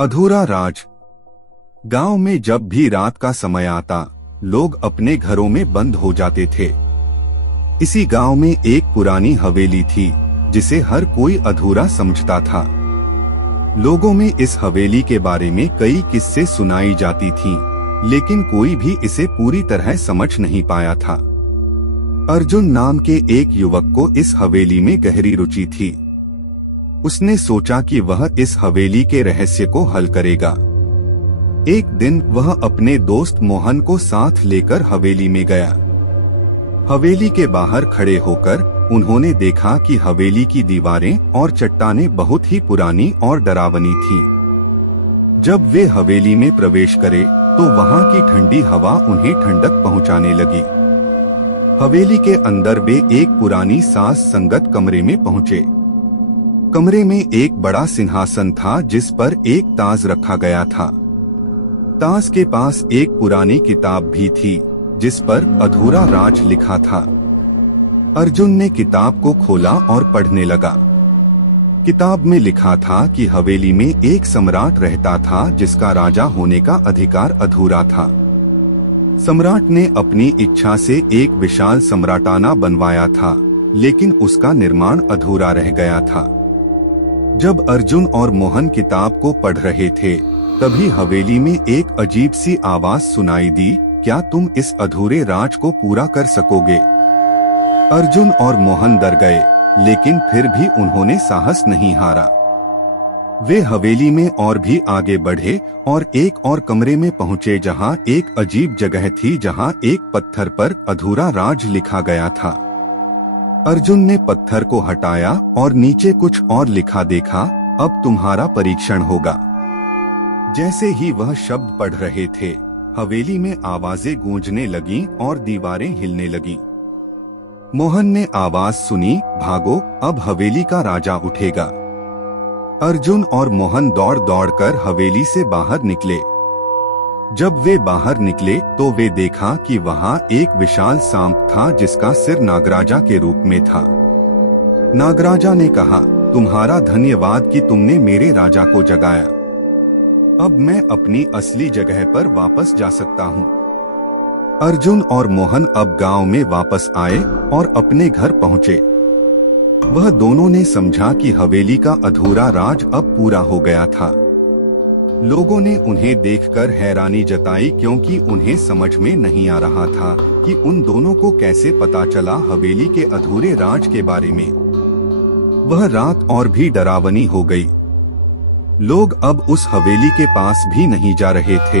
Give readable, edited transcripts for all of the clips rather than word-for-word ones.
अधूरा राज। गांव में जब भी रात का समय आता, लोग अपने घरों में बंद हो जाते थे। इसी गांव में एक पुरानी हवेली थी जिसे हर कोई अधूरा समझता था। लोगों में इस हवेली के बारे में कई किस्से सुनाई जाती थी, लेकिन कोई भी इसे पूरी तरह समझ नहीं पाया था। अर्जुन नाम के एक युवक को इस हवेली में गहरी रुचि थी। उसने सोचा कि वह इस हवेली के रहस्य को हल करेगा। एक दिन वह अपने दोस्त मोहन को साथ लेकर हवेली में गया। हवेली के बाहर खड़े होकर उन्होंने देखा कि हवेली की दीवारें और चट्टानें बहुत ही पुरानी और डरावनी थी। जब वे हवेली में प्रवेश करे तो वहां की ठंडी हवा उन्हें ठंडक पहुंचाने लगी। हवेली के अंदर वे एक पुरानी सांस संगत कमरे में पहुंचे। कमरे में एक बड़ा सिंहासन था जिस पर एक ताज रखा गया था। ताज के पास एक पुरानी किताब भी थी जिस पर अधूरा राज लिखा था। अर्जुन ने किताब को खोला और पढ़ने लगा। किताब में लिखा था कि हवेली में एक सम्राट रहता था जिसका राजा होने का अधिकार अधूरा था। सम्राट ने अपनी इच्छा से एक विशाल सम्राटाना बनवाया था, लेकिन उसका निर्माण अधूरा रह गया था। जब अर्जुन और मोहन किताब को पढ़ रहे थे, तभी हवेली में एक अजीब सी आवाज सुनाई दी, क्या तुम इस अधूरे राज को पूरा कर सकोगे? अर्जुन और मोहन डर गए, लेकिन फिर भी उन्होंने साहस नहीं हारा। वे हवेली में और भी आगे बढ़े और एक और कमरे में पहुंचे जहां एक अजीब जगह थी जहां एक पत्थर पर अधूरा राज लिखा गया था। अर्जुन ने पत्थर को हटाया और नीचे कुछ और लिखा देखा, अब तुम्हारा परीक्षण होगा। जैसे ही वह शब्द पढ़ रहे थे, हवेली में आवाजें गूंजने लगीं और दीवारें हिलने लगीं। मोहन ने आवाज सुनी, भागो, अब हवेली का राजा उठेगा। अर्जुन और मोहन दौड़ दौड़कर हवेली से बाहर निकले। जब वे बाहर निकले तो वे देखा कि वहां एक विशाल सांप था जिसका सिर नागराजा के रूप में था। नागराजा ने कहा, तुम्हारा धन्यवाद कि तुमने मेरे राजा को जगाया। अब मैं अपनी असली जगह पर वापस जा सकता हूँ। अर्जुन और मोहन अब गांव में वापस आए और अपने घर पहुँचे। वह दोनों ने समझा कि हवेली का अधूरा राज अब पूरा हो गया था। लोगों ने उन्हें देखकर हैरानी जताई क्योंकि उन्हें समझ में नहीं आ रहा था कि उन दोनों को कैसे पता चला हवेली के अधूरे राज के बारे में। वह रात और भी डरावनी हो गई। लोग अब उस हवेली के पास भी नहीं जा रहे थे।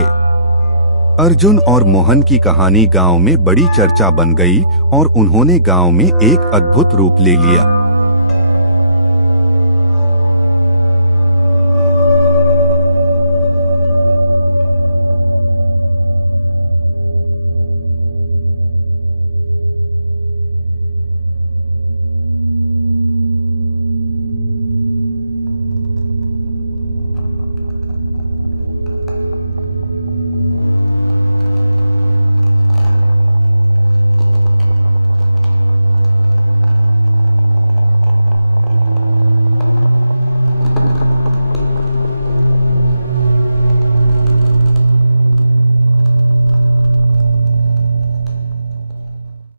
अर्जुन और मोहन की कहानी गांव में बड़ी चर्चा बन गई और उन्होंने गांव में एक अद्भुत रूप ले लिया।